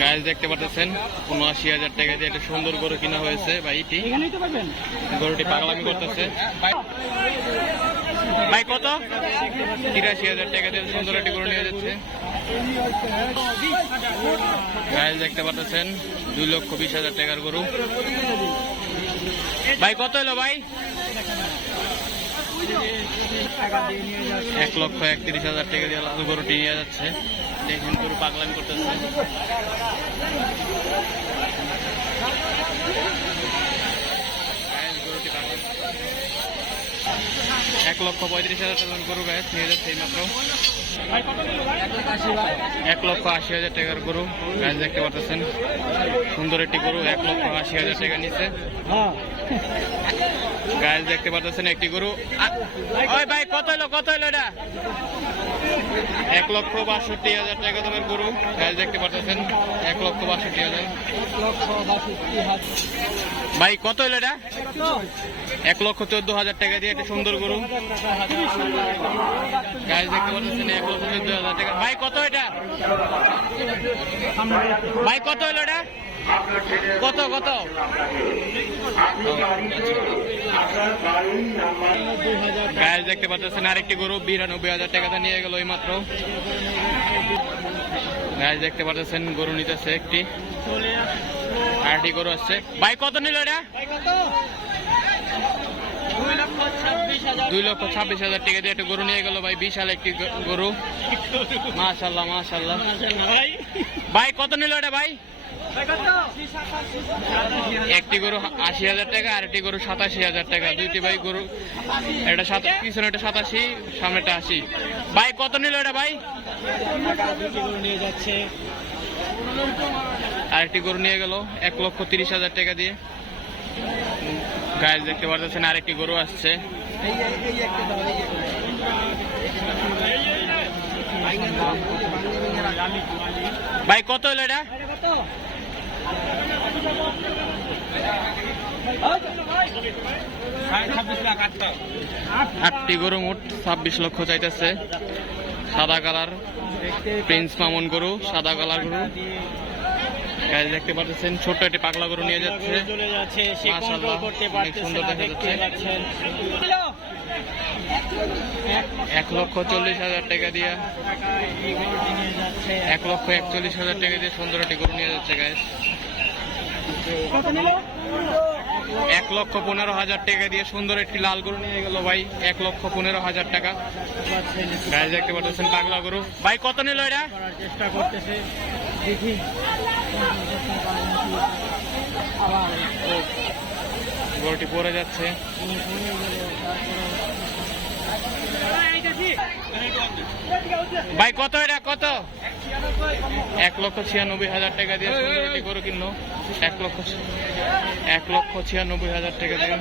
Guys দেখতে পাচ্ছেন ৭৯,০০০ টাকা দিয়ে একটা সুন্দর গরু কিনা হয়েছে ভাইটি। গরুটি পাগলামি করতেছে। ভাই কত? ৮৩,০০০ টাকা দিয়ে সুন্দর একটি গরু নিয়ে যাচ্ছে। গাইস দেখতে পাচ্ছেন ২,২০,০০০ টাকার গরু। ভাই কত এলো ভাই? ১,৩১,০০০ টাকা দিয়ে লাল গরুটি নিয়ে যাচ্ছে। দেখুন গরু পাগলামি করতেছে। গরুটি পাগলামি ১,৩৫,০০০ টাকার গরু গায়ে নিয়ে যাচ্ছে এইমাত্র। ১,৮০,০০০ টাকার গরু গাছ দেখতে পাচ্ছেন। সুন্দর একটি গরু ১,৮০,০০০ টাকা নিচ্ছে। গাছ দেখতে পাচ্ছেন একটি গরু। ওই ভাই কত এলো এটা? ১,৬২,০০০ টাকা দামের গরু গাছ দেখতে পাচ্ছেন। ১,৬২,০০০। ভাই কত এলো এটা? ১,১৪,০০০ টাকা দিয়ে একটা সুন্দর গরু গাছ দেখতে পাচ্ছেন। ১,১৪,০০০ টাকা। ভাই কত এটা? ভাই কত এলো এটা? কত গাছ দেখতে পাচ্ছেন আরেকটি গরু ৯২,০০০ টাকাতে নিয়ে গেল এই মাত্র। গাছ দেখতে পাচ্ছেন গরু নিতেছে একটি, আরেকটি গরু আসছে। ভাই কত নিল এটা? ২,২৬,০০০ টাকা দিয়ে একটা গরু নিয়ে গেল ভাই। বিশাল একটি গরু, মাশাআল্লাহ। ভাই কত নিল এটা ভাই? একটি গরু ৮০,০০০ টাকা, আর একটি গরু ৮৭,০০০ টাকা। দুইটি ভাই গরু, এটা পিছনে এটা ৮৭, সামনেটা ৮০। ভাই কত নিল এটা ভাই? আরেকটি গরু নিয়ে গেল ১,৩০,০০০ টাকা দিয়ে। গাছ দেখতে পাচ্ছেন আরেকটি গরু আসছে। ভাই কত হলো এটা? আটটি গরু মোট ২৬ লক্ষ চাইতেছে। সাদা কালার প্রিন্স মামুন গরু, সাদা কালার গরু গাছ দেখতে পাচ্ছেন। ছোট্ট একটি পাগলা গরু নিয়ে যাচ্ছে। মাশাআল্লাহ অনেক সুন্দর দেখা যাচ্ছে। ১,৪০,০০০ টাকা দিয়ে, ১,৪১,০০০ টাকা দিয়ে সুন্দর একটি গরু নিয়ে যাচ্ছে গাছ। ১,১৫,০০০ টাকা দিয়ে সুন্দর একটি লাল গরু নিয়ে গেল ভাই। ১,১৫,০০০ টাকা গাছ দেখতে পাচ্ছেন পাগলা গরু। ভাই কত নিল এটা? চেষ্টা করতেছে, দেখি গরুটি পড়ে যাচ্ছে। ভাই কত এটা? কত? ১,৯৬,০০০ টাকা দিয়ে সুন্দর একটি গরু কিনলো। ১,৯৬,০০০ টাকা দিয়ে।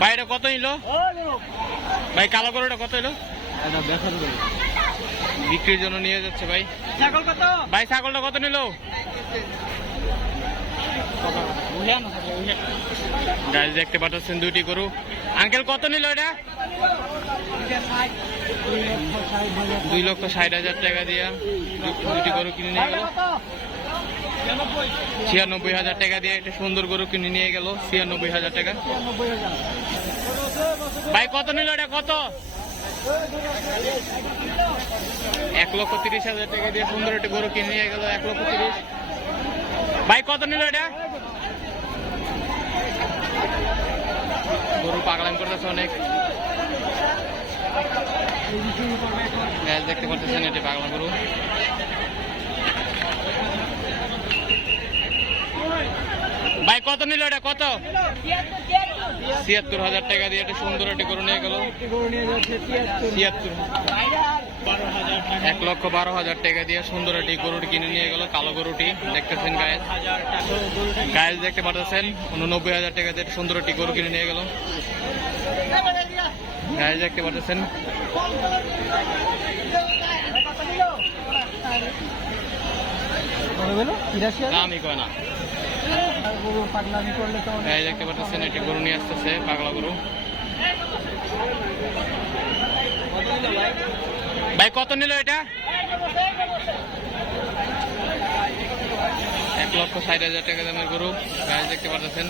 ভাই এটা কত নিল? ভাই কালো গরুটা কত নিল? বিক্রির জন্য নিয়ে যাচ্ছে ভাই। ভাই ছাগলটা কত নিল? গাছ দেখতে পাচ্ছেন দুইটি গরু। আঙ্কেল কত নিল এটা? ২,৬০,০০০ টাকা দিয়ে দুটি গরু কিনে নিয়ে গেল। ৯৬,০০০ টাকা দিয়ে একটা সুন্দর গরু কিনে নিয়ে গেল। ৯৬,০০০ টাকা। ভাই কত নিল এটা? কত? ১,৩০,০০০ টাকা দিয়ে সুন্দর একটা গরু কিনে নিয়ে গেল। ১,৩০,০০০। ভাই কত নিল এটা? গরু পাগলামি করতেছে অনেক। দেখতে পাচ্ছেন এটি পাগলা গরু। ভাই কত নিল এটা? কত? ৭৬,০০০ টাকা দিয়ে একটা সুন্দর একটি গরু নিয়ে গেল। ১,১২,০০০ টাকা দিয়ে সুন্দর একটি গরুটি কিনে নিয়ে গেল। কালো গরুটি দেখতেছেন গায়ে। গায়ে দেখতে পাচ্ছেন ৮৯,০০০ টাকা দিয়ে সুন্দর একটি গরু কিনে নিয়ে গেল। গায়ে দেখতে পাচ্ছেন। দামই কয় না। দেখতে পাচ্ছেন একটি গরু নিয়ে আসতেছে, পাগলা গরু। ভাই কত নিল এটা? 1,60,000 টাকা দামের গরু গাছ দেখতে পাচ্ছেন।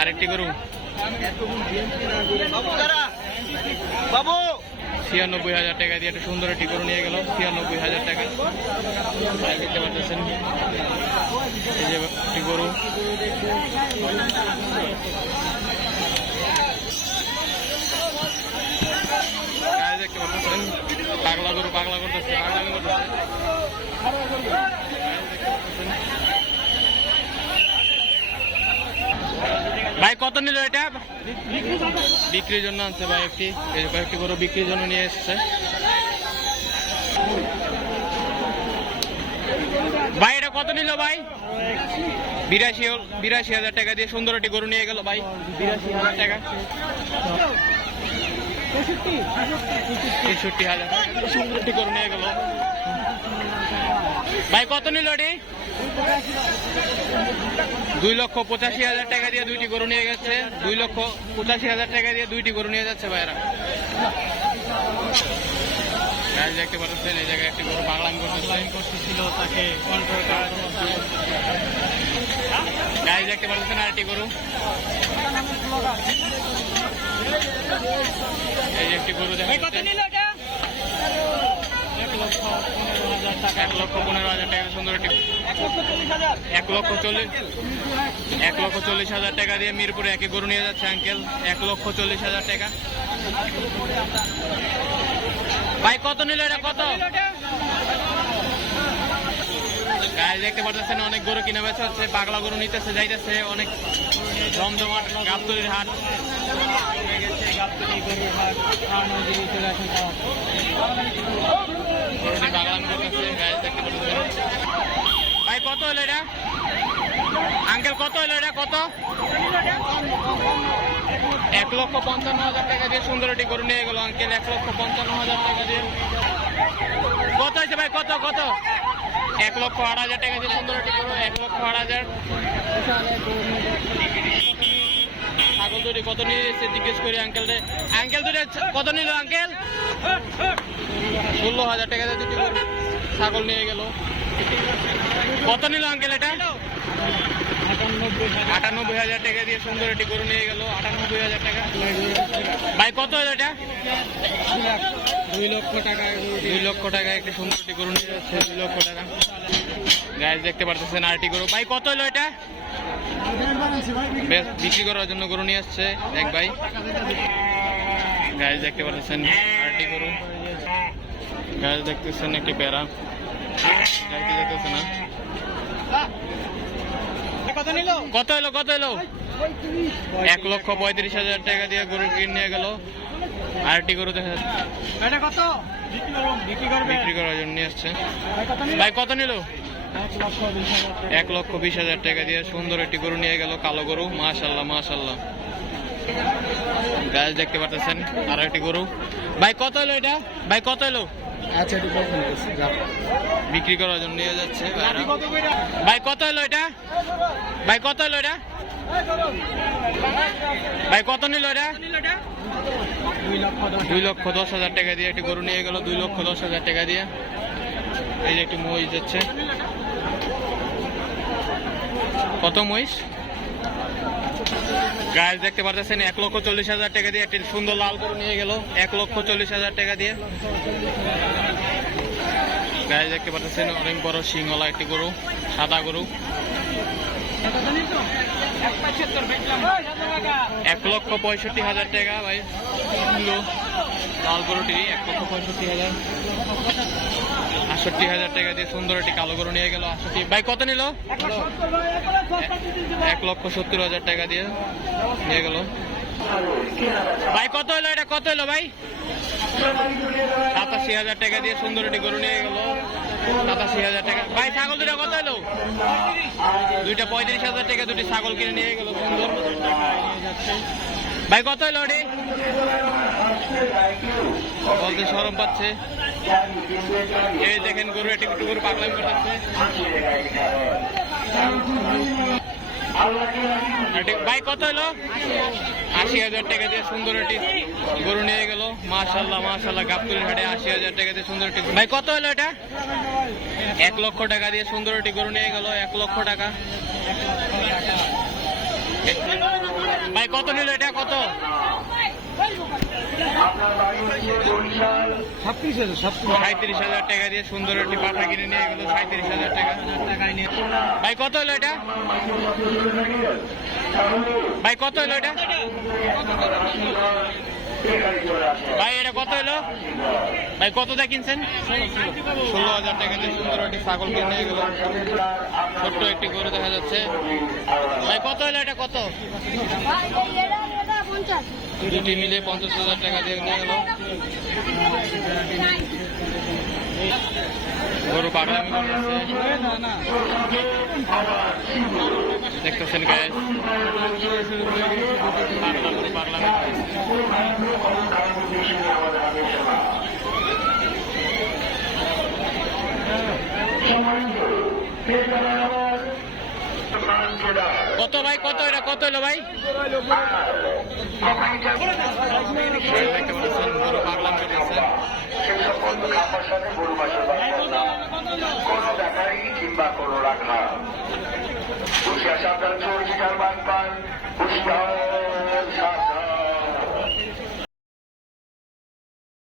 আরেকটি গরু 96,000 টাকা দিয়ে একটা সুন্দর একটি গরু নিয়ে গেল। 96,000 টাকা দেখতে পাচ্ছেন। এই যে একটি গরু দেখতে পাচ্ছেন। পাগলা করতেছে। ভাই কত নিল এটা? বিক্রির জন্য আনছে ভাই, কয়েকটি গরু বিক্রির জন্য নিয়ে এসছে। ভাই এটা কত নিল ভাই? 82,000 টাকা দিয়ে সুন্দর একটি গরু নিয়ে গেল ভাই। 82,000 টাকা। 63,000 সুন্দর একটি গরু নিয়ে গেল ভাই। কত নিল এটি? 2,85,000 টাকা দিয়ে দুইটি গরু নিয়ে গেছে। 2,85,000 টাকা দিয়ে দুইটি গরু নিয়ে যাচ্ছে ভাইরা। দেখতে পাচ্ছেন এই জায়গায় একটি গরু পাগলামি করতেছিল, তাকে কন্ট্রোল করার জন্য দেখতে পাচ্ছেন আরেকটি গরু। এই যে একটি গরু দেখা যাচ্ছে। 1,15,000 টাকা সুন্দর একটি 1,40,000 টাকা দিয়ে মিরপুরে একই গরু নিয়ে যাচ্ছে আঙ্কেল। 1,40,000 টাকা। ভাই কত নিল এটা? কত গাছ দেখতে পাচ্ছেন অনেক গরু কিনে বেচা হচ্ছে। পাগলা গরু নিতেছে, যাইতেছে অনেক জমজমাট গাবতলির হাট। ভাই কত হলো এটা আঙ্কেল? কত হলো এটা? কত? 1,55,000 টাকা দিয়ে সুন্দর একটি গরু নিয়ে গেল আঙ্কেল। 1,55,000 টাকা দিয়ে। কত হয়েছে ভাই? কত? 1,08,000 টাকা দিয়ে সুন্দর একটি গরু। 1,08,000। ছাগল দুটি কত নিয়ে এসে জিজ্ঞেস করি আঙ্কেল রে। আঙ্কেল দুটো কত নিল আঙ্কেল? 16,000 টাকা দিয়ে দুটি গরু ছাগল নিয়ে গেল। কত নিল আঙ্কেল এটা? 98,000 টাকা দিয়ে সুন্দর একটি গরু নিয়ে গেল। 98,000 টাকা। ভাই কত হলো এটা? 2 লক্ষ টাকা। 2 লক্ষ টাকা একটি সুন্দর একটি গরু নিয়ে যাচ্ছে। 2 লক্ষ টাকা গাছ দেখতে পারতেছেন আরেকটি গরু। ভাই কত হলো এটা? বেশ বিক্রি করার জন্য গরু নিয়ে আসছে এক ভাই। গাছ দেখতে পাচ্ছেন আরেকটি গরু। গাছ দেখতেছেন একটি বেড়া। গাড়িতে যেতেছে না। কত হলো? 1,35,000 টাকা দিয়ে গরু কিনে গেল। আরেকটি গরু দেখা যাচ্ছে। বিক্রি করার জন্য নিয়ে আসছে ভাই। কত নিল? 1,20,000 টাকা দিয়ে সুন্দর একটি গরু নিয়ে গেল। কালো গরু। মাশাআল্লাহ। গাছ দেখতে পাচ্ছেন আরো একটি গরু। ভাই কত হলো এটা? ভাই কত হলো? বিক্রি করার জন্য নিয়ে যাচ্ছে ভাই। কত হলো এটা? ভাই কত হলো এটা? ভাই কত নিল এটা? 2,10,000 টাকা দিয়ে একটি গরু নিয়ে গেল। 2,10,000 টাকা দিয়ে। এই যে একটি মহিষ যাচ্ছে। কত মহিষ? গাছ দেখতে পাচ্ছেন 1,40,000 টাকা দিয়ে একটি সুন্দর লাল গরু নিয়ে গেল। 1,40,000 টাকা দিয়ে। গাছ দেখতে পাচ্ছেন অনেক বড় সিংওয়ালা একটি গরু, সাদা গরু। 1,65,000 টাকা ভাই লাল গরুটি। 1,65,000। 68,000 টাকা দিয়ে সুন্দর একটি কালো গরু নিয়ে গেল। 68। ভাই কত নিল? 1,70,000 টাকা দিয়ে নিয়ে গেল ভাই। কত হলো এটা? কত হলো ভাই? 87,000 টাকা দিয়ে সুন্দর একটি গরু নিয়ে গেল। 87,000 টাকা। ভাই ছাগল দুটা কত হলো? দুইটা 35,000 টাকা দুটি ছাগল কিনে নিয়ে গেল সুন্দর। ভাই কত হলো ওটি? বলতে শরম পাচ্ছে। এই দেখেন গরু একটি গরু পাগলামি করতেছে। ভাই কত হলো? 80,000 টাকা দিয়ে সুন্দর একটি গরু নিয়ে গেল। মাশাআল্লাহ মাশাআল্লাহ, গাবতলীর হাটে 80,000 টাকা দিয়ে সুন্দর একটি। ভাই কত হলো এটা? 1 লক্ষ টাকা দিয়ে সুন্দর একটি গরু নিয়ে গেল, 1 লক্ষ টাকা। ভাই কত নিল এটা? কত? 37,000 টাকা দিয়ে সুন্দর একটি পাঠা কিনে নিয়ে গেল, 37,000 টাকা। ভাই কত হলো এটা? ভাই কত হলো এটা? ভাই এটা কত হলো? ভাই কত দিয়ে কিনছেন? 16,000 টাকা দিয়ে সুন্দর একটি ছাগল কিনে নিয়ে গেল। ছোট্ট একটি গরু দেখা যাচ্ছে। ভাই কত হলো এটা? কত? দুটি মিলে 50,000 টাকা দিয়ে নিয়ে গেল। গরু পাগলামি করতেছে, দেখতেছেন গায়ে পাগলামি। কত ভাই? কত এটা? কত হলো ভাই? দেখতে পাচ্ছেন গরু পাগলামি করতেছে। কোনো ব্যাপারী কিংবা কোনো রাখা সাবধান চোর শিকার বান পান